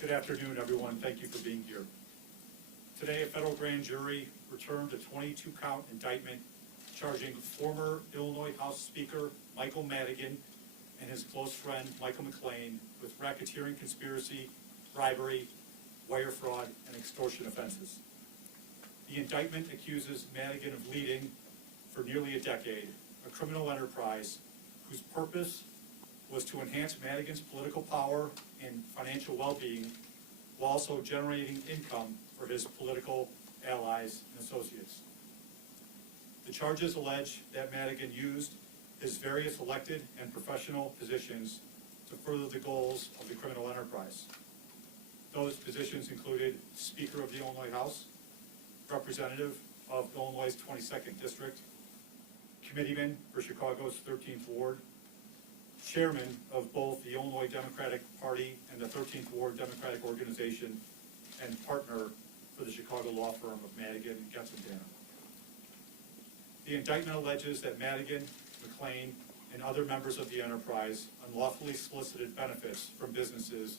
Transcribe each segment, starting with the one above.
Good afternoon, everyone. Thank you for being here. Today, a federal grand jury returned a 22-count indictment charging former Illinois House Speaker Michael Madigan and his close friend Michael McLean with racketeering conspiracy, bribery, wire fraud, and extortion offenses. The indictment accuses Madigan of leading, for nearly a decade, a criminal enterprise whose purpose was to enhance Madigan's political power and financial well-being while also generating income for his political allies and associates. The charges allege that Madigan used his various elected and professional positions to further the goals of the criminal enterprise. Those positions included Speaker of the Illinois House, Representative of Illinois' 22nd District, Committeeman for Chicago's 13th Ward, Chairman of both the Illinois Democratic Party and the 13th Ward Democratic Organization, and partner for the Chicago law firm of Madigan, Getsendana. The indictment alleges that Madigan, McLean, and other members of the enterprise unlawfully solicited benefits from businesses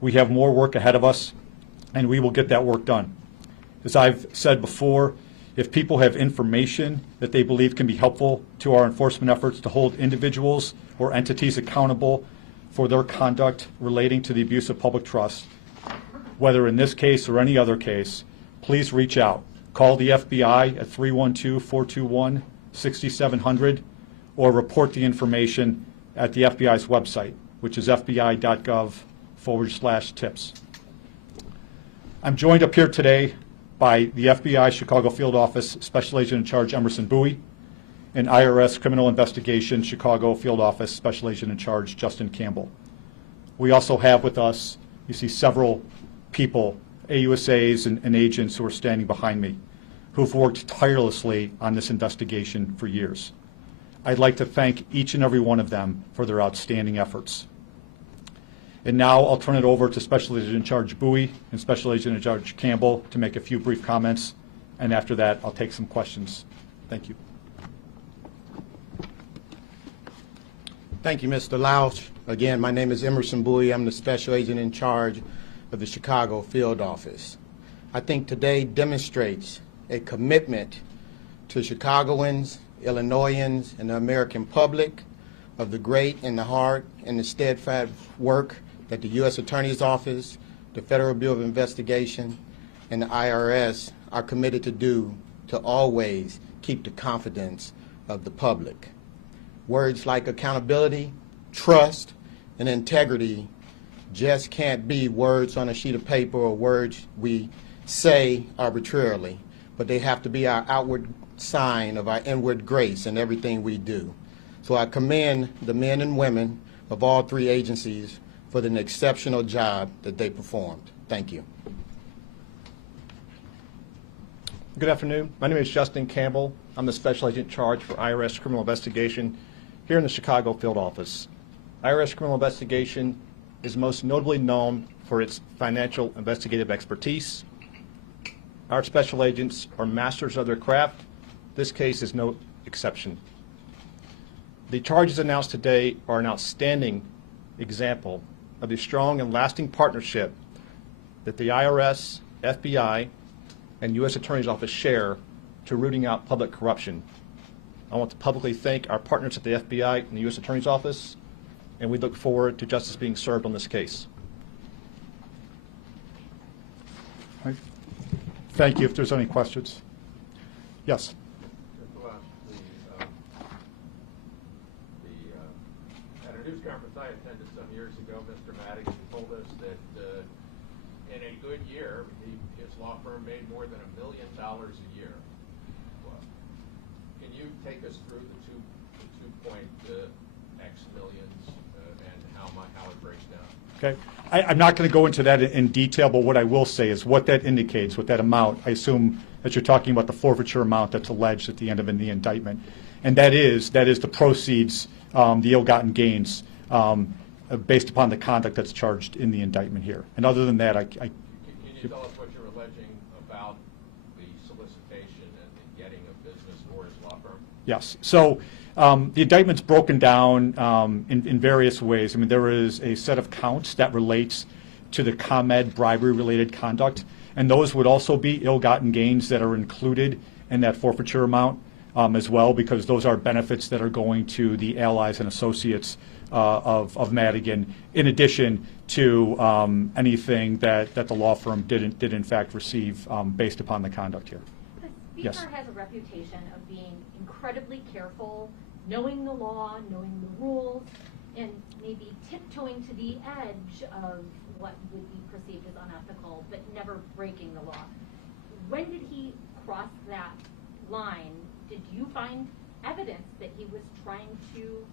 We have more work ahead of us, and we will get that work done. As I've said before, if people have information that they believe can be helpful to our enforcement efforts to hold individuals or entities accountable for their conduct relating to the abuse of public trust, whether in this case or any other case, please reach out. Call the FBI at 312-421-6700 or report the information at the FBI's website, which is fbi.gov/tips. I'm joined up here today by the FBI Chicago Field Office Special Agent in Charge Emerson Bowie and IRS Criminal Investigation Chicago Field Office Special Agent in Charge Justin Campbell. We also have with us, you see several people, AUSAs and agents who are standing behind me, who've worked tirelessly on this investigation for years. I'd like to thank each and every one of them for their outstanding efforts. And now I'll turn it over to Special Agent in Charge Bowie and Special Agent in Charge Campbell to make a few brief comments, and after that, I'll take some questions. Thank you. Thank you, Mr. Lausch. Again, my name is Emerson Bowie. I'm the Special Agent in Charge of the Chicago Field Office. I think today demonstrates a commitment to Chicagoans, Illinoisans, and the American public of the great and the hard and the steadfast work that the U.S. Attorney's Office, the Federal Bureau of Investigation, and the IRS are committed to do to always keep the confidence of the public. Words like accountability, trust, and integrity just can't be words on a sheet of paper or words we say arbitrarily, but they have to be our outward sign of our inward grace in everything we do. So I commend the men and women of all three agencies for the exceptional job that they performed. Thank you. Good afternoon. My name is Justin Campbell. I'm the Special Agent in Charge for IRS Criminal Investigation here in the Chicago Field Office. IRS Criminal Investigation is most notably known for its financial investigative expertise. Our special agents are masters of their craft. This case is no exception. The charges announced today are an outstanding example of the strong and lasting partnership that the IRS, FBI, and U.S. Attorney's Office share to rooting out public corruption. I want to publicly thank our partners at the FBI and the U.S. Attorney's Office, and we look forward to justice being served on this case. Thank you. If there's any questions. Yes. At a news conference I attended some years ago, Mr. Madigan told us that in a good year, his law firm made more than $1 million a year. Well, can you take us through the 2.x millions and how it breaks down? Okay. I'm not going to go into that in detail, but what I will say is what that indicates, what that amount, I assume that you're talking about the forfeiture amount that's alleged at the end of the indictment. And that is the proceeds, the ill-gotten gains, based upon the conduct that's charged in the indictment here. And other than that, Can you tell us what you're alleging about the solicitation and the getting of business for his law firm? Yes. So the indictment's broken down in various ways. I mean, there is a set of counts that relates to the ComEd bribery-related conduct, and those would also be ill-gotten gains that are included in that forfeiture amount as well, because those are benefits that are going to the allies and associates of Madigan, in addition to anything that the law firm did in fact receive based upon the conduct here. The Yes. speaker has a reputation of being incredibly careful, knowing the law, knowing the rules, and maybe tiptoeing to the edge of what would be perceived as unethical, but never breaking the law. When did he cross that line? Did you find evidence that he was trying to,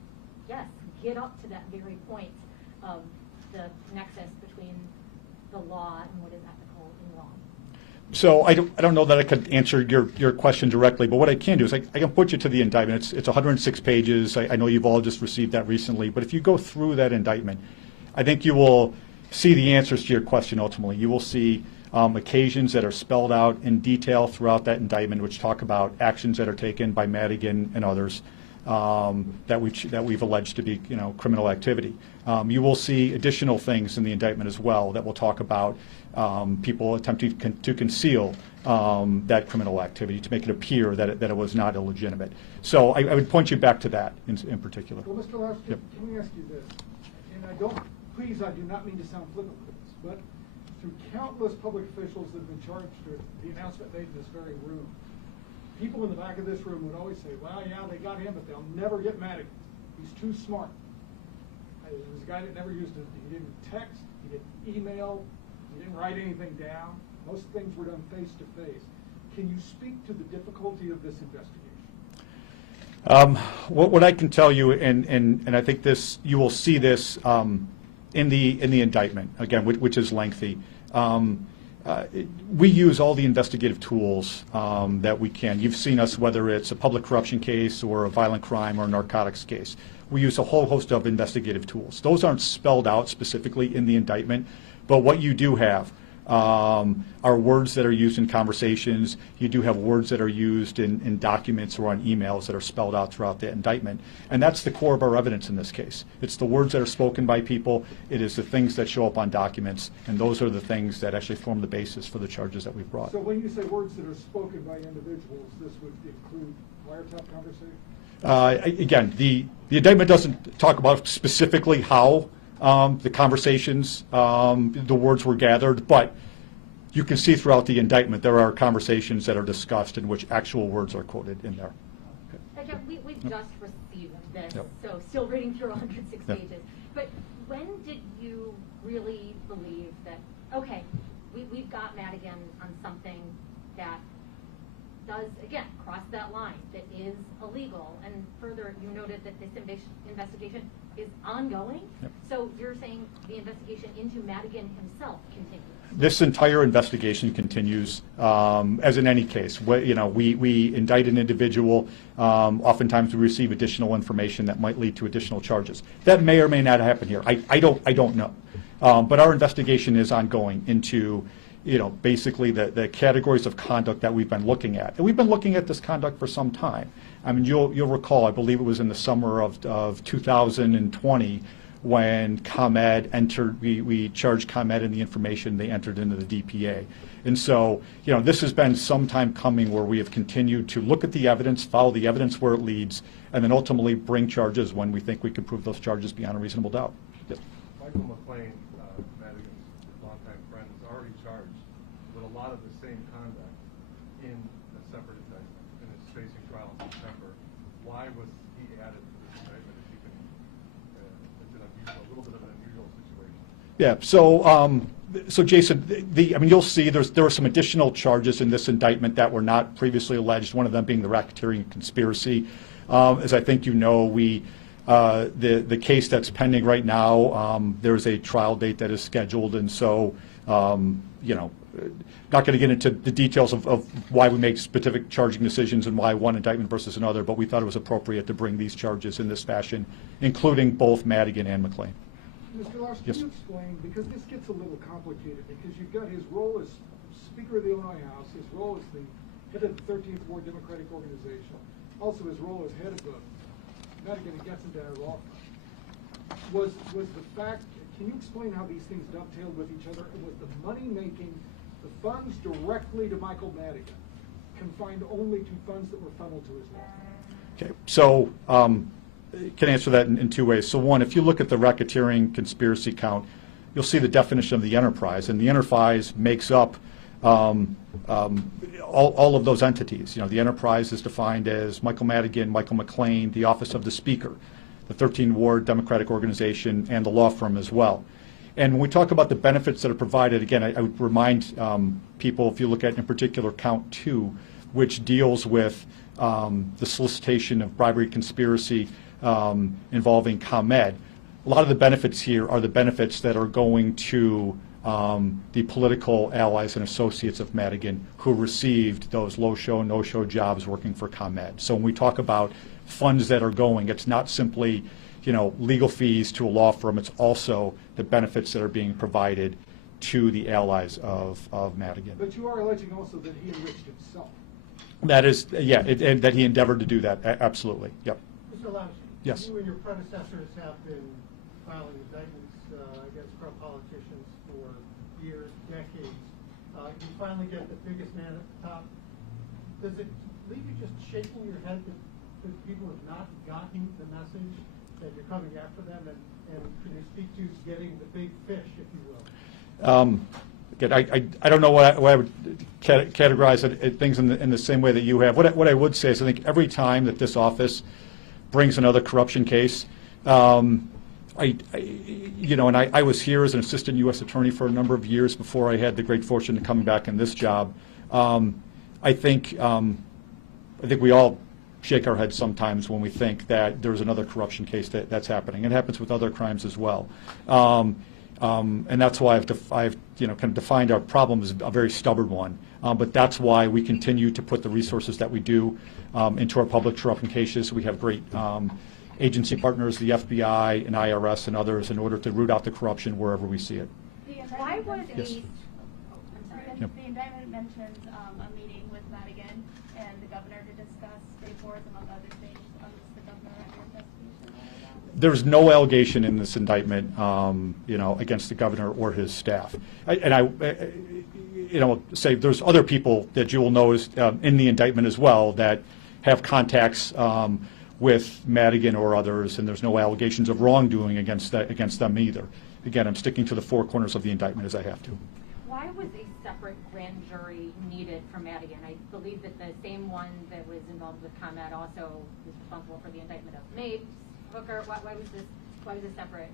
yes, get up to that very point of the nexus between the law and what is ethical and wrong? So I don't know that I could answer your question directly, but what I can do is I can put you to the indictment. It's 106 pages. I know you've all just received that recently, but if you go through that indictment, I think you will see the answers to your question ultimately. You will see occasions that are spelled out in detail throughout that indictment, which talk about actions that are taken by Madigan and others that we've alleged to be, criminal activity. You will see additional things in the indictment as well that will talk about people attempting to conceal that criminal activity, to make it appear that it was not illegitimate. So I would point you back to that in particular. Well, Mr. Lausch, Yep. can we ask you this? And I do not mean to sound flippant with this, but through countless public officials that have been charged with the announcement made in this very room, people in the back of this room would always say, well, yeah, they got him, but they'll never get Madigan. He's too smart. He was a guy that never used it. He didn't text, he didn't email, he didn't write anything down. Most things were done face to face. Can you speak to the difficulty of this investigation? What I can tell you, and I think this, you will see this in the indictment, again, which is lengthy. we use all the investigative tools that we can. You've seen us, whether it's a public corruption case or a violent crime or a narcotics case. We use a whole host of investigative tools. Those aren't spelled out specifically in the indictment, but what you do have are words that are used in conversations. You do have words that are used in documents or on emails that are spelled out throughout the indictment. And that's the core of our evidence in this case. It's the words that are spoken by people. It is the things that show up on documents. And those are the things that actually form the basis for the charges that we've brought. So when you say words that are spoken by individuals, this would include wiretap conversation? Again, the indictment doesn't talk about specifically how the conversations, the words were gathered, but you can see throughout the indictment there are conversations that are discussed in which actual words are quoted in there. Again, we've just received this, Yep. so still reading through 106 Yep. pages. But when did you really believe that, okay, we've got Madigan on something that does, again, cross that line, that is illegal? And further, you noted that this investigation is ongoing. Yep. So you're saying the investigation into Madigan himself continues? This entire investigation continues, as in any case. We indict an individual. Oftentimes, we receive additional information that might lead to additional charges. That may or may not happen here. I don't know. But our investigation is ongoing into, basically the categories of conduct that we've been looking at. And we've been looking at this conduct for some time. I mean, you'll recall, I believe it was in the summer of 2020 when ComEd entered, we charged ComEd in the information they entered into the DPA. And so, this has been some time coming where we have continued to look at the evidence, follow the evidence where it leads, and then ultimately bring charges when we think we can prove those charges beyond a reasonable doubt. Yes. Michael McLean, Madigan's longtime friend, is already charged with a lot of the same conduct in a separate indictment and is facing trial in September. Why was he added to this indictment? If you can, it's a little bit of an unusual situation. Yeah. So Jason, you'll see there are some additional charges in this indictment that were not previously alleged. One of them being the Racketeering Conspiracy. As I think you know, the case that's pending right now, there's a trial date that is scheduled, and so not going to get into the details of why we make specific charging decisions and why one indictment versus another, but we thought it was appropriate to bring these charges in this fashion, including both Madigan and McLean. Mr. Larson, Yes. can you explain, because this gets a little complicated, because you've got his role as Speaker of the Illinois House, his role as the head of the 13th Ward Democratic Organization, also his role as head of the Madigan and Getzendayer law firm. Was the fact, can you explain how these things dovetailed with each other, and was the money making, the funds directly to Michael Madigan, confined only to funds that were funneled to his law firm? Okay, so can answer that in two ways. So one, if you look at the Racketeering Conspiracy count, you'll see the definition of the enterprise, and the enterprise makes up all of those entities. The enterprise is defined as Michael Madigan, Michael McLean, the Office of the Speaker, the 13th Ward Democratic Organization, and the law firm as well. And when we talk about the benefits that are provided, again, I would remind people, if you look at in particular count 2, which deals with the solicitation of bribery conspiracy involving ComEd, a lot of the benefits here are the benefits that are going to the political allies and associates of Madigan who received those low-show, no-show jobs working for ComEd. So when we talk about funds that are going, it's not simply legal fees to a law firm, it's also the benefits that are being provided to the allies of Madigan. But you are alleging also that he enriched himself. That is, and that he endeavored to do that, absolutely, yep. Mr. Lausch, Yes. you and your predecessors have been filing indictments against corrupt politicians for years, decades. You finally get the biggest man at the top. Does it leave you just shaking your head that people have not gotten the message that you're coming after them? And can you speak to getting the big fish, if you will? Again, I don't know what I would categorize things in the same way that you have. What I would say is I think every time that this office brings another corruption case, and I was here as an assistant U.S. attorney for a number of years before I had the great fortune of coming back in this job. I think we all shake our heads sometimes when we think that there's another corruption case that's happening. It happens with other crimes as well. And that's why I've kind of defined our problem as a very stubborn one. But that's why we continue to put the resources that we do into our public corruption cases. We have great agency partners, the FBI and IRS and others, in order to root out the corruption wherever we see it. Why would Yes. Yep. The indictment mentions a meeting with Madigan and the governor to discuss reports, among other things. The governor under investigation? There's no allegation in this indictment, against the governor or his staff. Say there's other people that you will notice in the indictment as well that have contacts with Madigan or others, and there's no allegations of wrongdoing against them either. Again, I'm sticking to the four corners of the indictment as I have to. Why was a separate grand jury needed for Madigan? I believe that the same one that was involved with ComEd also was responsible for the indictment of Mapes, Hooker. Why was a separate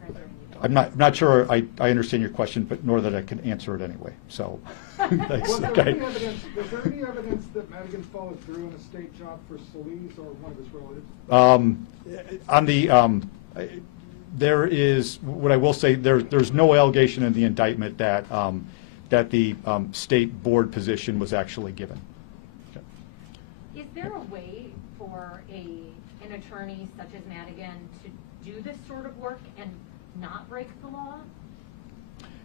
grand jury needed? I'm not sure I understand your question, but nor that I can answer it anyway. So, thanks. Was there Okay. any evidence that Madigan followed through on a state job for Solis or one of his relatives? There is, what I will say, there's no allegation in the indictment that the state board position was actually given. Okay. Is there a way for an attorney such as Madigan to do this sort of work and not break the law?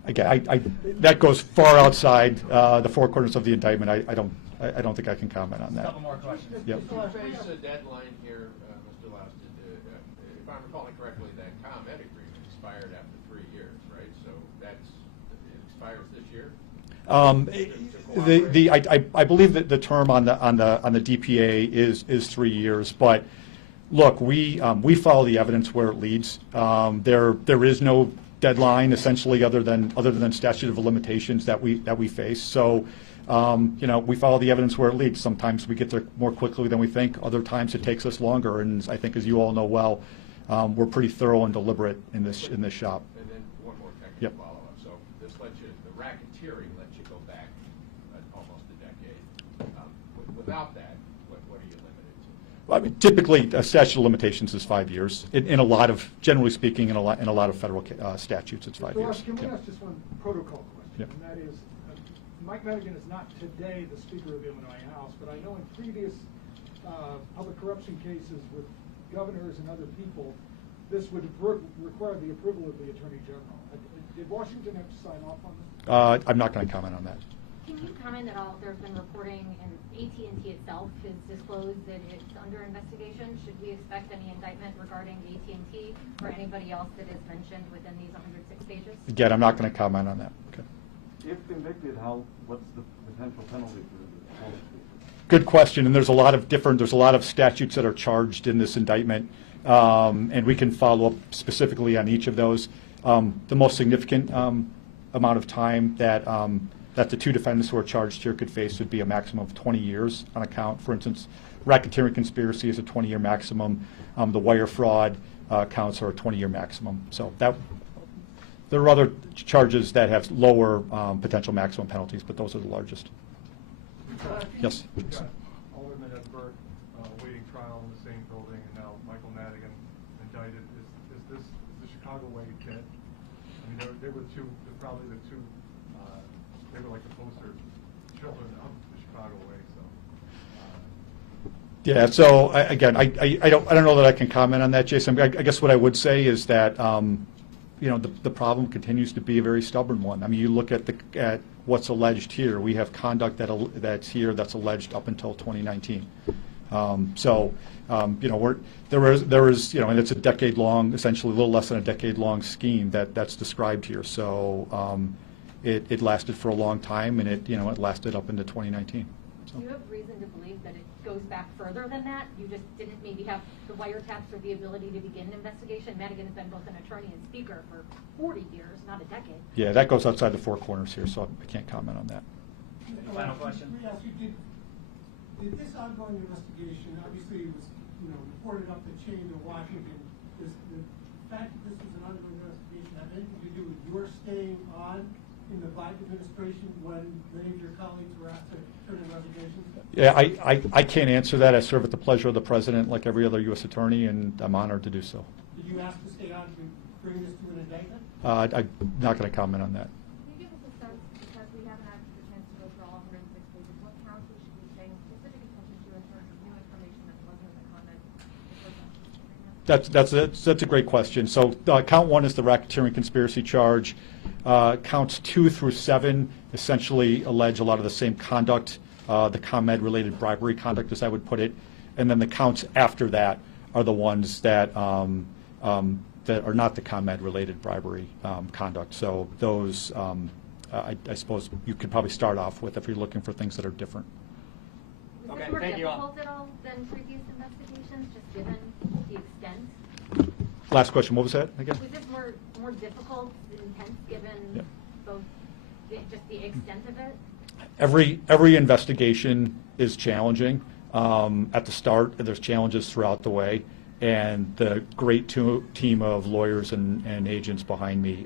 Again, that goes far outside the four corners of the indictment. I don't think I can comment on that. A couple more questions. Yep. You face a deadline here, Mr. Lasted. If I'm recalling correctly, that ComEd agreement expired after 3 years, right? So it expires this year? I believe that the term on the DPA is 3 years, but look, we follow the evidence where it leads. There is no deadline essentially other than statute of limitations that we face. So we follow the evidence where it leads. Sometimes we get there more quickly than we think. Other times it takes us longer. And I think, as you all know well, we're pretty thorough and deliberate in this shop. And then one more technical Yep. follow-up. So this the racketeering lets you go back almost a decade. Without that, what are you limited to? Well, I mean, typically, a statute of limitations is 5 years. In a lot of, generally speaking, in a lot of federal statutes, it's 5 Mr. years. Ross, can we Yep. ask just one protocol question? Yep. And that is, Mike Madigan is not today the Speaker of the Illinois House, but I know in previous public corruption cases with governors and other people, this would require the approval of the Attorney General. Did Washington have to sign off on this? I'm not going to comment on that. Can you comment at all, there's been reporting, and AT&T itself has disclosed that it's under investigation. Should we expect any indictment regarding AT&T or anybody else that is mentioned within these 106 pages? Again, I'm not going to comment on that. Okay. If convicted, what's the potential penalty for the Good question, and there's a lot of statutes that are charged in this indictment, and we can follow up specifically on each of those. The most significant amount of time that the two defendants who are charged here could face would be a maximum of 20 years on account. For instance, racketeering conspiracy is a 20-year maximum. The wire fraud counts are a 20-year maximum. So there are other charges that have lower potential maximum penalties, but those are the largest. Yes. We've got Alderman Edberg awaiting trial in the same building, and now Michael Madigan indicted. Is the Chicago way dead? I mean, they were probably the two. They were like the poster children of the Chicago way. So. Yeah. So again, I don't know that I can comment on that, Jason. I guess what I would say is that the problem continues to be a very stubborn one. I mean, you look at what's alleged here. We have conduct that's here that's alleged up until 2019. There is and it's a decade-long, essentially a little less than a decade-long scheme that's described here. So it lasted for a long time, and it lasted up into 2019. So. Do you have reason to believe that it goes back further than that? You just didn't maybe have the wiretaps or the ability to begin an investigation? Madigan has been both an attorney and speaker for 40 years, not a decade. Yeah, that goes outside the four corners here, so I can't comment on that. Final question. Let me ask you, did this ongoing investigation, obviously it was, reported up the chain to Washington, does the fact that this was an ongoing investigation have anything to do with your staying on in the Biden administration when many of your colleagues were asked to turn investigations? Yeah, I can't answer that. I serve at the pleasure of the president like every other U.S. attorney, and I'm honored to do so. Did you ask to stay on to bring this to an indictment? I'm not going to comment on that. Can you give us a sense, because we haven't had the chance to go through all 106 pages, what counts we should be paying specific attention to in terms of new information that wasn't in the comment? That's a great question. So count 1 is the racketeering conspiracy charge. Counts 2 through 7 essentially allege a lot of the same conduct, the ComEd-related bribery conduct, as I would put it. And then the counts after that are the ones that that are not the ComEd-related bribery conduct. So those, I suppose, you could probably start off with if you're looking for things that are different. Was Okay, this more thank you all. difficult at all than previous investigations, just given the extent? Last question. What was that again? Was this more difficult, intense, given both just the extent of it? Every investigation is challenging. At the start, there's challenges throughout the way, and the great team of lawyers and agents behind me,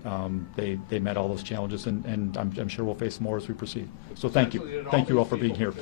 they met all those challenges, and I'm sure we'll face more as we proceed. So thank you. Thank you all for being here.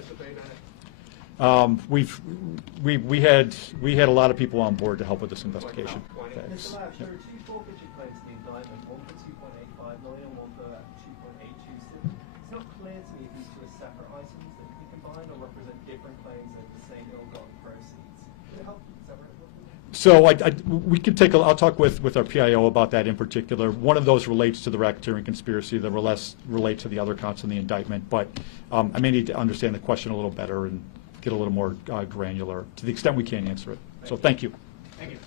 We had a lot of people on board to help with this investigation. Mr. Lash, there are 2 forfeiture claims in the indictment, one for 2.85 million, one for 2.826. It's not clear to me if these 2 are separate items that can be combined or represent different claims of the same ill-gotten proceeds. Could it help separate them? So we could take I'll talk with our PIO about that in particular. One of those relates to the racketeering conspiracy, the rest relate to the other counts in the indictment, but I may need to understand the question a little better and get a little more granular to the extent we can answer it. So thank you. Thank you.